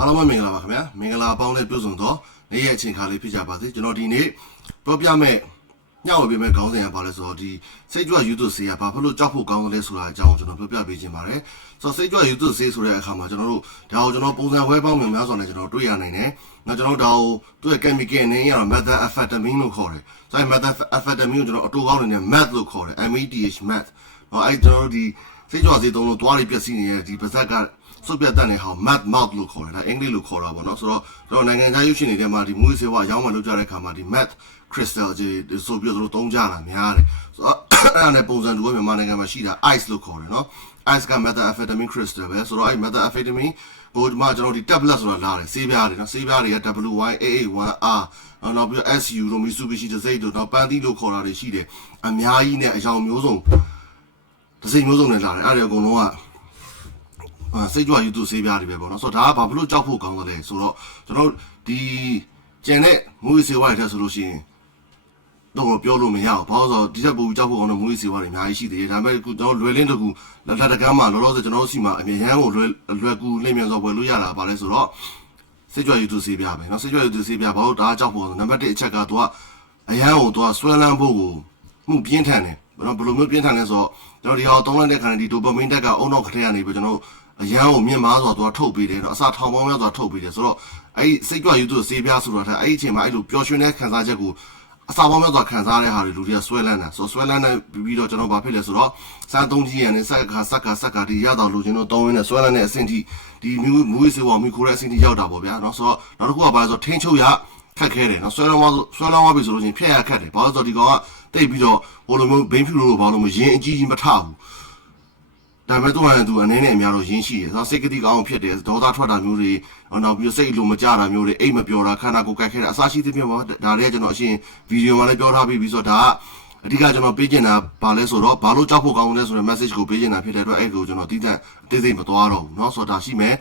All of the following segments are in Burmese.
အားလုံးပဲမင်္ဂလာပါခင်ဗျာမင်္ဂလာပေါင်းနဲ့ပြုစုံတော့နေ့ရက်အချိန်ခါလေးဖြစ်ကြပါစေကျွန်တော်ဒီနေ့ပြောပြမဲ့ညဝေပေးမဲ့ခေါင်းစဉ်ကဘာလဲဆိုတော့ဒီစိတ်ကြွ YouTube ဆေးကဘာဖြစ်လို့ကြောက်ဖို့ကောင်းသလဲဆိုတာအကြောင်းကျွန်တော်ပြောပြပေးခြင်းပါတယ်ဆိုတော့စိတ်ကြွ YouTube ဆေးဆိုတဲ့အခါမှာကျွန်တော်တို့ဒါကိုကျွန်တော်ပုံစံဝဲပေါင်းများစွာနဲ့ကျွန်တော်တွေ့ရနိုင်တယ်နောက်ကျွန်တော်ဒါကိုသူ့ရဲ့ chemical name ကတော့ methamphetamine လို့ခေါ်တယ်ဆိုတော့ methamphetamine ကိုကျွန်တော်အတူကောင်းနေတဲ့ meth လို့ခေါ်တယ် meth meth အဲ့ကျွန်တော်တို့ဒီစိတ်ကြွဆေးသုံးလို့သွားပြီးပြည့်စည်နေတဲ့ဒီပါဇက်ကစုပ်ပြတ်တဲ့နေဟော mad mouth လို့ခေါ်တယ်ဒါအင်္ဂလိပ်လို့ခေါ်တာပေါ့နော်ဆိုတော့ကျွန်တော်နိုင်ငံခြားရုပ်ရှင်တွေထဲမှာဒီမူးဆေးဝါးရောင်းမှလုပ်ကြတဲ့အခါမှာဒီ mad crystal ကြီးဆိုပြီးတော့သုံးကြတာများတယ်ဆိုတော့အဲ့ဒါနဲ့ပုံစံတူကမြန်မာနိုင်ငံမှာရှိတာ ice လို့ခေါ်တယ်နော် ice က methamphetamine crystal ပဲဆိုတော့အဲ့ methamphetamine ကိုဒီမှာကျွန်တော်ဒီ tablet ဆိုတာလာတယ်ဆေးပြားတွေနော်ဆေးပြားတွေက WY881R နောက်ပြီးတော့ SU တို့ Mitsubishi တစိမ့်တို့နောက်ပန်းသီးလို့ခေါ်တာတွေရှိတယ်အများကြီးနဲ့အယောင်မျိုးစုံတစိမ့်မျိုးစုံနဲ့လာတယ်အဲ့ဒါအကုန်လုံးကစိတ်ကြွ YouTube ဆေးပြားတွေပဲပေါ့နော်ဆိုတော့ဒါကဘာဖြစ်လို့ကြောက်ဖို့ကောင်းသလဲဆိုတော့ကျွန်တော်ဒီကျန်တဲ့မူးဆေးဝါးတွေထက်ဆိုလို့ရှိရင်တော့ပြောလို့မရဘူးဘာလို့ဆိုတော့ဒီထက်ပိုကြောက်ဖို့ကောင်းတဲ့မူးဆေးဝါးတွေအများကြီးရှိသေးတယ်ဒါပေမဲ့ကျွန်တော်လွယ်လင်းတကူလက်တကမ်းမှာလောလောဆယ်ကျွန်တော်တို့စီမှာအမြဲရန်ကိုလွယ်ကူလင်းမြန်စွာဝယ်လို့ရတာပါလဲဆိုတော့စိတ်ကြွ YouTube ဆေးပြားပဲเนาะစိတ်ကြွ YouTube ဆေးပြားဘာလို့ဒါကြောက်ဖို့နံပါတ်1အချက်ကသူကအရန်ကိုသူကဆွဲလန်းဖို့ကိုမှုပြင်းထန်တယ်เนาะဘယ်လိုမျိုးပြင်းထန်လဲဆိုတော့ကျွန်တော်ဒီအောင်သုံးလိုက်တဲ့ခါဒီ dopamine တက်ကအုံနောက်ခထဲကနေပြီးကျွန်တော်အရန်ကိုမြင့်မားစွာသူကထုတ်ပေးတယ်เนาะအစာထောင်ပေါင်းများစွာထုတ်ပေးတယ်ဆိုတော့အဲ့စိတ်ကြွ YouTube ဆေးပြားဆိုတာအဲ့ဒီအချိန်မှာအဲ့လိုပျော်ရွှင်တဲ့ခံစားချက်ကိုအစာပေါင်းများစွာခံစားရတဲ့ဟာတွေလူတွေကဆွဲလန်းတာဆိုတော့ဆွဲလန်းနေပြီးတော့ကျွန်တော်ဘာဖြစ်လဲဆိုတော့စမ်းသုံးကြီးရန်နဲ့စက်ကဒီရတော့လူချင်းတို့တောင်းရင်းနဲ့ဆွဲလန်းတဲ့အဆင့်ထိဒီမူးဆေးဝါးမိခိုးတဲ့အဆင့်ထိရောက်တာပေါ့ဗျာเนาะဆိုတော့နောက်တစ်ခုကဘာလဲဆိုတော့ထိန်းချုပ်ရခက်ခဲတယ်เนาะဆွဲလန်းသွားပြီဆိုလို့ချင်းဖျက်ရခက်တယ်ဘာလို့ဆိုတော့ဒီကောင်ကတိတ်ပြီးတော့ဟိုလိုမျိုးဘိန်းဖြူလို့ဘာလို့မရင်းအကြီးကြီးမထဘူးဒါပေမဲ့သူအနေနဲ့အများတော့ရင်းရှိတယ်ဆိုတော့စိတ်ကတိကောင်းဖြစ်တယ်ဒေါသထွက်တာမျိုးတွေနောက်ပြီးစိတ်လိုမကြတာမျိုးတွေအိတ်မပြောတာခန္ဓာကိုယ်ကိုက်ခဲတာအစရှိသဖြင့်ပေါ့ဒါတွေကကျွန်တော်အရှင်ဗီဒီယိုမှာလည်းပြောထားပြီးဆိုတော့ဒါကအဓိကကျွန်တော်ပေးချင်တာဘာလဲဆိုတော့ဘာလို့ကြောက်ဖို့ကောင်းလဲဆိုတဲ့ message ကိုပေးချင်တာဖြစ်တဲ့အတွက်အဲ့ကိုကျွန်တော်တည်တဲ့အသေးစိတ်မသွားတော့ဘူးเนาะဆိုတော့ဒါရှိမယ်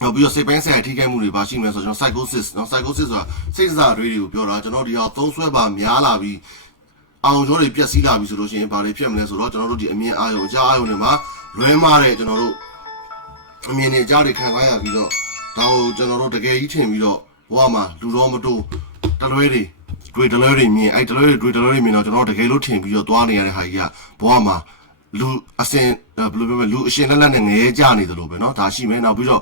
နောက်ပြီးတော့စိတ်ပိုင်းဆိုင်ရာထိခိုက်မှုတွေပါရှိမယ်ဆိုတော့ကျွန်တော် psychosis เนาะ psychosis ဆိုတာစိတ်စားတွေတွေကိုပြောတာကျွန်တော်ဒီဟာသုံးဆွဲပါများလာပြီးအောင်ကျော်တွေပြက်စီးလာပြီဆိုလို့ရှိရင်ဘာတွေဖြစ်မလဲဆိုတော့ကျွန်တော်တို့ဒီအမြင်အာရုံအကြအာရုံတွေမှာလွဲမားတဲ့ကျွန်တော်တို့အမြင်တွေကြားတွေခံစားရပြီးတော့ဒါကိုကျွန်တော်တို့တကယ်ကြီးထင်ပြီးတော့ဘဝမှာလူတော်မတိုးတလွဲတွေတလွဲတွေမြင်အဲ့တလွဲတွေမြင်တော့ကျွန်တော်တကယ်လို့ထင်ပြီးတော့သွားနေရတဲ့ဟာကြီးကဘဝမှာလူအစင်ဘယ်လိုပြောမလဲလူအရှင်လက်နဲ့ငရဲကြနေသလိုပဲเนาะဒါရှိမယ်နောက်ပြီးတော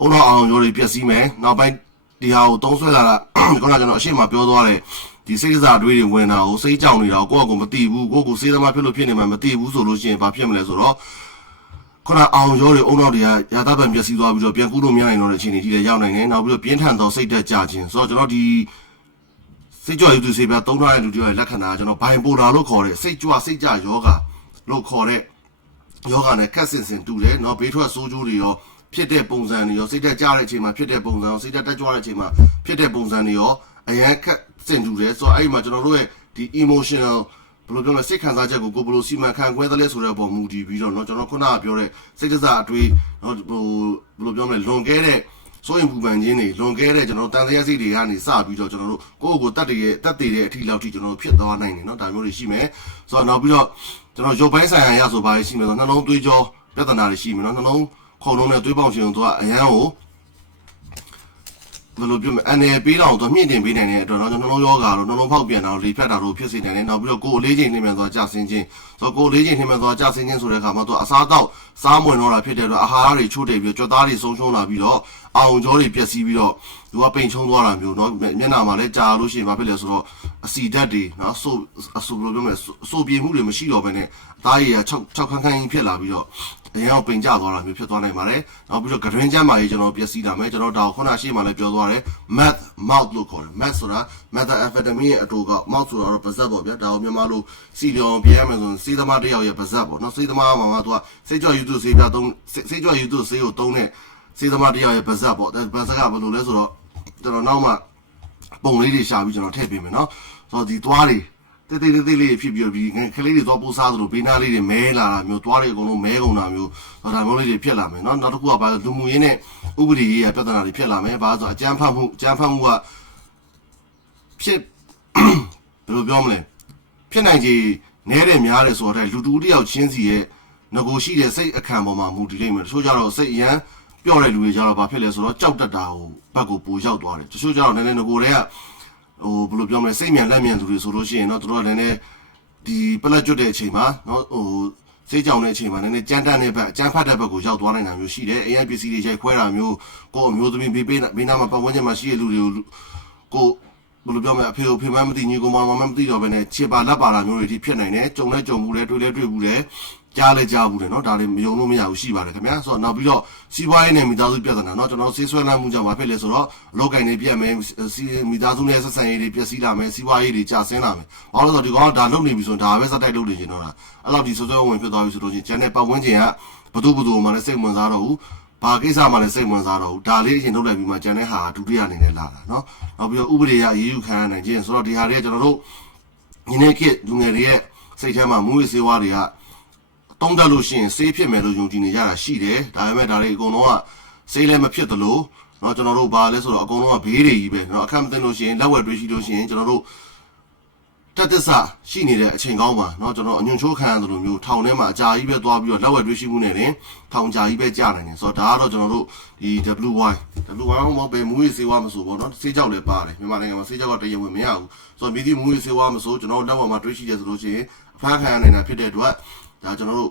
့အုံတော်အောင်ကျော်တွေပြက်စီးမယ်နောက်ပိုင်းဒီဟာကိုသုံးဆွဲလာတာခုနကကျွန်တော်အရှိမပြောသွားတဲ့ဒီစိတ်စားတွေးတွေဝင်တာကိုစိတ်ကြောင်နေတာကိုယ့်အကူမသိဘူးကိုယ့်ကိုစေးသမားဖြစ်လို့ဖြစ်နေမှမသိဘူးဆိုလို့ရှိရင်ဘာဖြစ်မလဲဆိုတော့ခုနအောင်ရောတွေအုံနောက်တွေကရာသပံပြည့်စည်သွားပြီးတော့ပြန်ကူးလို့မရနိုင်တော့တဲ့အခြေအနေကြီးလည်းရောက်နိုင်တယ်နောက်ပြီးတော့ပြင်းထန်သောစိတ်သက်ကြခြင်းဆိုတော့ကျွန်တော်ဒီစိတ်ကြွ YouTube ဆေးပြသုံးထားတဲ့လူတွေရဲ့လက္ခဏာကျွန်တော်ဘိုင်ပိုလာလို့ခေါ်တဲ့စိတ်ကြွစိတ်ကြယောဂလို့ခေါ်တဲ့ယောဂနဲ့ခက်ဆင်တူတယ်เนาะဘေးထွက်ဆိုးကျိုးတွေရောဖြစ်တဲ့ပုံစံတွေရောစိတ်သက်ကြတဲ့အချိန်မှာဖြစ်တဲ့ပုံစံရောစိတ်သက်တက်ကြွတဲ့အချိန်မှာဖြစ်တဲ့ပုံစံတွေရောအရန်ခက်ဆင်တူတယ်ဆိုတော့အဲ့ဒီမှာကျွန်တော်တို့ရဲ့ဒီ emotionalဘယ်လိုပြောမလဲစိတ်ခံစားချက်ကိုဘယ်လိုစီမံခန့်ခွဲသလဲဆိုတဲ့ပုံမူတည်ပြီးတော့เนาะကျွန်တော်ခုနကပြောတဲ့စိတ်ကစားအတွေးเนาะဟိုဘယ်လိုပြောမလဲလွန်ကဲတဲ့စိုးရင်ပူပန်ခြင်းတွေလွန်ကဲတဲ့ကျွန်တော်တန်တရားစိတ်တွေကနေစပြီးတော့ကျွန်တော်တို့ကိုယ့်ကိုယ်တတ်တဲ့အထီလောက်ထိကျွန်တော်ဖြစ်သွားနိုင်တယ်เนาะဒါမျိုးတွေရှိမယ်ဆိုတော့နောက်ပြီးတော့ကျွန်တော်ရုပ်ပိုင်းဆိုင်ရာရဆိုပါရရှိမယ်ဆိုတော့နှလုံးသွေးကြောပြဿနာတွေရှိမယ်เนาะနှလုံးခုန်လုံးနဲ့သွေးပေါင်ရှင်တို့ကအရန်ကိုဘယ်လိုပြောမလဲအနေပေးတော့သူမြင့်တင်ပေးနိုင်တဲ့အတွက်တော့နှလုံးရောဂါတို့နှလုံးဖောက်ပြန်တာတို့လေဖြတ်တာတို့ဖြစ်စေနိုင်တယ်နောက်ပြီးတော့ကိုယ်အလေးချိန်နှိမ့်မြန်သွားကြဆင်းခြင်းဆိုတော့ကိုယ်အလေးချိန်နှိမ့်မြန်သွားကြဆင်းခြင်းဆိုတဲ့အခါမှာသူအစားတောက်စားမွင်တော့တာဖြစ်တဲ့အတွက်အာဟာရတွေချို့တယ်ပြီးတော့ကြွက်သားတွေဆုံးရှုံးလာပြီးတော့အောင်ကြောတွေပျက်စီးပြီးတော့သူကပိန်ချုံသွားတာမျိုးเนาะမျက်နှာမှာလည်းကြာလို့ရှိရင်ဘာဖြစ်လဲဆိုတော့အစီဓာတ်တွေเนาะဆိုဘယ်လိုပြောမလဲဆိုပြေမှုတွေမရှိတော့ဘဲနဲ့အသားရည်က6ခန်းခန်းကြီးဖြစ်လာပြီးတော့အရင်ကပိန်ကျသွားတာမျိုးဖြစ်သွားနိုင်ပါတယ်။နောက်ပြီးတော့ဂရင်းကျမ်းမာရေးကျွန်တော်ပျက်စီးတာမယ်ကျွန်တော်ဒါကိုခုနရှေ့မှာလည်းပြောသွားတယ် meth mouth လို့ခေါ်တယ် meth ဆိုတာ methamphetamine ရဲ့အတူက mouth ဆိုတာတော့ပါဇက်ပေါ့ဗျာဒါကိုမြန်မာလိုစီလျော်ပြန်ရမယ်ဆိုရင်စေးသမားတစ်ယောက်ရဲ့ပါဇက်ပေါ့နော်စေးသမားမှာသူကစေးကြွ YouTube စေးပြသုံးစေးကြွ YouTube စေးကိုသုံးတဲ့စေးသမားတစ်ယောက်ရဲ့ပါဇက်ပေါ့ဒါပါဇက်ကဘယ်လိုလဲဆိုတော့ကျွန်တော်နောက်မှပုံလေးတွေရှာပြီးကျွန်တော်ထည့်ပေးမယ်နော်ဆိုတော့ဒီသွားတွေတေးလေးဖြစ်ပြီးပြီးခလေးတွေသွားပိုးစားသလိုဘေးနားလေးတွေမဲလာတာမျိုးသွားတွေအကုန်လုံးမဲကုန်တာမျိုးဒါမျိုးလေးတွေဖြစ်လာမယ်เนาะနောက်တစ်ခုကဘာလဲလူမှုရေးနဲ့ဥပဒေရေးရပြဿနာတွေဖြစ်လာမယ်ဘာလို့ဆိုအကြမ်းဖက်မှုကဖြစ်ဘယ်လိုပြောမလဲဖြစ်နိုင်ခြေနဲတယ်များတယ်ဆိုတော့လူတူတယောက်ချင်းစီရဲ့ငကိုရှိတဲ့စိတ်အခမ်းပေါ်မှာမူတည်လိမ့်မယ်တချို့ကြတော့စိတ်အရန် ပြောတဲ့လူတွေကြတော့ဘာဖြစ်လဲဆိုတော့ကြောက်တက်တာကိုဘက်ကိုပိုရောက်သွားတယ်တချို့ကြတော့နည်းနည်းငကိုတွေကဟိုဘယ်လိုပြောမလဲစိတ်မြန်လက်မြန်သူတွေဆိုလို့ရှိရင်တော့တို့ကလည်းနည်းဒီပလက်ကျွတ်တဲ့အချိန်မှာနော်ဟိုစိတ်ကြောင်တဲ့အချိန်မှာနည်းနည်းကြမ်းတမ်းတဲ့ဘက်အကြမ်းဖက်တဲ့ဘက်ကိုရောက်သွားနိုင်တာမျိုးရှိတယ် AI ပစ္စည်းတွေရိုက်ခွဲတာမျိုးကိုအမျိုးသမီးဘေးနားမှာပတ်ဝန်းကျင်မှာရှိတဲ့လူတွေကိုဘယ်လိုပြောမလဲအဖေကိုဖေမမသိညီကိုမောင်မသိတော့ဘဲနဲ့ခြေပါလက်ပါတာမျိုးတွေဒီဖြစ်နိုင်တယ်ကြုံလဲကြုံဘူးလဲတွေ့လဲတွေ့ဘူးလဲကြားလဲကြားဘူးတယ်နော်ဒါတွေမယုံလို့မရဘူးရှိပါတယ်ခင်ဗျာဆိုတော့နောက်ပြီးတော့စီးပွားရေးနဲ့မိသားစုပြဿနာနော်ကျွန်တော်ဆေးဆွဲလမ်းမှုကြောင့်ဘာဖြစ်လဲဆိုတော့အလောက်ကင်တွေပြတ်မယ်မိသားစုနဲ့ဆက်ဆံရေးတွေပျက်စီးလာမယ်စီးပွားရေးတွေကျဆင်းလာမယ်ဘာလို့လဲဆိုတော့ဒီကောင်ကဒါလုပ်နေပြီဆိုတော့ဒါပဲစတိုက်လုပ်နေချင်တော့တာအဲ့လောက်ဒီဆွဆွဝင်ဖြစ်သွားပြီဆိုလို့ချင်းကျန်တဲ့ပတ်ဝန်းကျင်ကဘသူမှလည်းစိတ်ဝင်စားတော့ဘူးဘာကိစ္စမှလည်းစိတ်ဝင်စားတော့ဘူးဒါလေးအရင်လုပ်လိုက်ပြီးမှကျန်တဲ့ဟာဒုတိယအနေနဲ့လာတာနော်နောက်ပြီးတော့ဥပဒေရအရေးယူခံရနိုင်ခြင်းဆိုတော့ဒီဟာတွေကကျွန်တော်တို့ညီနေခေတ်လူငယ်တွေရဲ့စိတ်ထဲမှာမူဝေစေဝါတွေကတုံးတက်လို့ရှိရင်ဆေးဖြစ်မယ်လို့ယုံကြည်နေကြတာရှိတယ်ဒါပေမဲ့ဒါတွေအကုန်လုံးကဆေးလည်းမဖြစ်သလိုเนาะကျွန်တော်တို့ဘာလဲဆိုတော့အကုန်လုံးကဘေးတွေကြီးပဲเนาะအခက်မသိလို့ရှိရင်လက်ဝဲတွေးရှိလို့ရှိရင်ကျွန်တော်တို့တက်တဆရှိနေတဲ့အချိန်ကောင်းပါเนาะကျွန်တော်အညွန့်ချိုးခံရတယ်လို့မျိုးထောင်ထဲမှာအကြာကြီးပဲသွားပြီးတော့လက်ဝဲတွေးရှိမှုနဲ့တင်ထောင်ကြာကြီးပဲကြာနိုင်တယ်ဆိုတော့ဒါကတော့ကျွန်တော်တို့ဒီ WY မပဲမူဝေစေဝါမဆိုပေါ့เนาะဆေးကြောက်လည်းပါတယ်မြန်မာနိုင်ငံမှာဆေးကြောက်ကတရဝင်မရဘူးဆိုတော့မိသည့်မူဝေစေဝါမဆိုကျွန်တော်လက်ဝဲမှာတွေးရှိတယ်ဆိုလို့ရှိရင်အဖမ်းခံရနိုင်တာဖြစ်တဲ့အတွက်ဒါကျွန်တော်တို့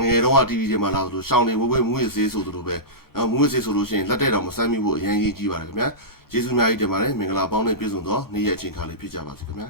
ငယ်တော့ TV တွေမှာလာလို့ရှောင်းနေဝဲမူရစေးဆိုတို့ပဲနော်မူရစေးဆိုလို့ရှိရင်လက်တဲ့တော်မဆမ်းမိဖို့အရင်ကြီးကြည့်ပါတယ်ခင်ဗျာကျေးဇူးများကြီးတင်ပါတယ်မင်္ဂလာပေါင်းနဲ့ပြည့်စုံသောနေ့ရက်အချိန်ခါလေးဖြစ်ကြပါစေခင်ဗျာ